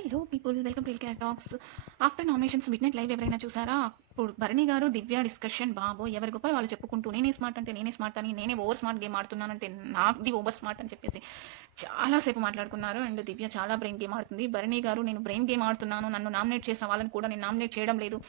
Hello people, welcome to LK talks. After nominations mid night live ఎవరైనా చూసారా? అప్పుడు భరణి గారు దివ్య discussion బాబో ఎవరి గొప్ప వాళ్ళు చెప్పుకుంటూ నేనే స్మార్ట్ అంటే నేనే స్మార్ట్ అని, నేనే ఓవర్ స్మార్ట్ గేమ్ ఆడుతున్నానంటే నాది ఓవర్ స్మార్ట్ అని చెప్పేసి చాలాసేపు మాట్లాడుకున్నారు. అండ్ దివ్య చాలా బ్రెయిన్ గేమ్ ఆడుతుంది. భరణి గారు నేను బ్రెయిన్ గేమ్ ఆడుతున్నాను, నన్ను నామినేట్ చేసిన వాళ్ళని కూడా నేను నామినేట్ చేయడం లేదు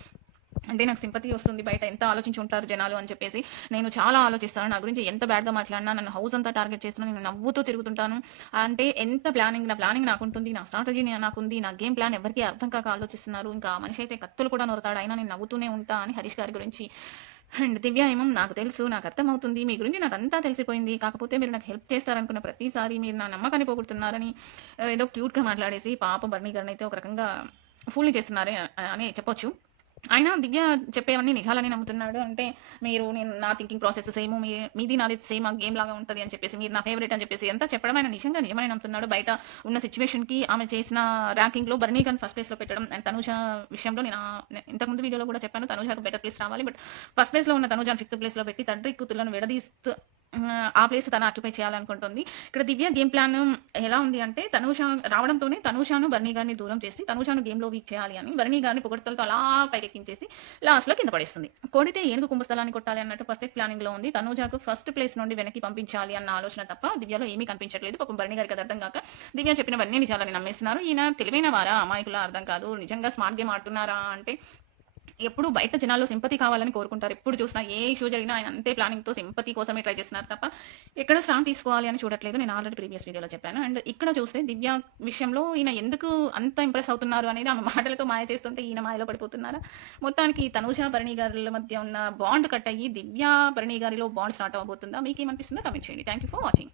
అంటే నాకు సింపతి వస్తుంది, బయట ఎంత ఆలోచించి ఉంటారు జనాలు అని చెప్పేసి నేను చాలా ఆలోచిస్తాను. నా గురించి ఎంత బ్యాడ్గా మాట్లాడినా, నన్ను హౌస్ అంతా టార్గెట్ చేస్తున్నా, నేను నవ్వుతూ తిరుగుతుంటాను. అంటే ఎంత నా ప్లానింగ్ నాకుంటుంది, నా స్ట్రాటజీ నాకుంది, నా గేమ్ ప్లాన్ ఎవరికి అర్థం కాక ఆలోచిస్తున్నారు. ఇంకా మనిషి అయితే కత్తులు కూడా నొరతాడు, అయినా నేను నవ్వుతూనే ఉంటా అని హరీష్ గారి గురించి. అండ్ దివ్య ఏమో నాకు తెలుసు, నాకు అర్థమవుతుంది, మీ గురించి నాకు అంతా తెలిసిపోయింది, కాకపోతే మీరు నాకు హెల్ప్ చేస్తారనుకున్న ప్రతిసారి మీరు నా నమ్మకాన్ని పోగొడుతున్నారని ఏదో క్యూట్గా మాట్లాడేసి పాపం బర్నీ గారిని అయితే ఒక రకంగా ఫూల్ని చేస్తున్నారే అని చెప్పొచ్చు. అయినా దివ్య చెప్పేవన్నీ నిజాలని నమ్ముతున్నాడు. అంటే నేను నా థింకింగ్ ప్రాసెస్ సేమ్, మీది నాది సేమ్ గేమ్ లాగా ఉంటుంది అని చెప్పేసి, మీరు నా ఫేవరెట్ అని చెప్పేసి ఎంత చెప్పడం ఆయన నిజమని నమ్ముతున్నాడు. బయట ఉన్న సిచ్యువేషన్కి ఆమె చేసిన ర్యాంకింగ్లో బర్నీ గారిని ఫస్ట్ ప్లేస్లో పెట్టడం. అండ్ తనుజ విషయంలో నేను ఇంతకుముందు వీడియోలో కూడా చెప్పాను, తనుజకు బెటర్ ప్లేస్ రావాలి, బట్ ఫస్ట్ ప్లేస్లో ఉన్న తనుజాను ఫిఫ్త్ ప్లేస్లో పెట్టి తండ్రి కూతుర్లను విడదీస్తూ ఆ ప్లేస్ తను ఆక్యుపై చేయాలనుకుంటుంది. ఇక్కడ దివ్య గేమ్ ప్లాన్ ఎలా ఉంది అంటే, తనుష రావడంతోనే తనుషాను బర్నీ గారిని దూరం చేసి తనుషాను గేమ్లో వీక్ చేయాలి అని బర్నీ గారిని పొగడ్తలతో అలా పైకెక్కించేసి లాస్ట్లో కింద పడేస్తుంది. కొడితే ఏనుగు కుంభస్థలాన్ని కొట్టాలి అన్నట్టు పర్ఫెక్ట్ ప్లానింగ్ లో ఉంది. తనుజాకు ఫస్ట్ ప్లేస్ నుండి వెనక్కి పంపించాలి అన్న ఆలోచన తప్ప దివ్యలో ఏమీ కనిపించట్లేదు. పాపం బర్నీ గారికి అది అర్థం కాక దివ్య చెప్పినవన్నీ నిజాలని నమ్మేస్తున్నారు. ఈయన తెలివైన వారా అమాయకులా అర్థం కాదు, నిజంగా స్మార్ట్ గేమ్ ఆడుతున్నారా అంటే ఎప్పుడు బయట జనాల్లో సింపతి కావాలని కోరుకుంటారు. ఎప్పుడు చూసినా ఏ ఇష్యూ జరిగినా ఆయన అంతే ప్లానింగ్తో సింపతి కోసమే ట్రై చేస్తున్నారు తప్ప ఎక్కడ స్టాండ్ తీసుకోవాలి అని చూడట్లేదు. నేను ఆల్రెడీ ప్రీవియస్ వీడియోలో చెప్పాను. అండ్ ఇక్కడ చూస్తే దివ్య విషయంలో ఈయన ఎందుకు అంత ఇంప్రెస్ అవుతున్నారు అనేది ఆమె మాటలతో మాయ చేస్తుంటే ఈయన మాయలో పడిపోతున్నారా? మొత్తానికి తనుజ భరణి గారుల మధ్య ఉన్న బాండ్ కట్ అయ్యి దివ్య భరణి గారిలో బాండ్ స్టార్ట్ అవబోతుందా? మీకేమనిపిస్తుందో కమెంట్ చేయండి. Thank you for watching.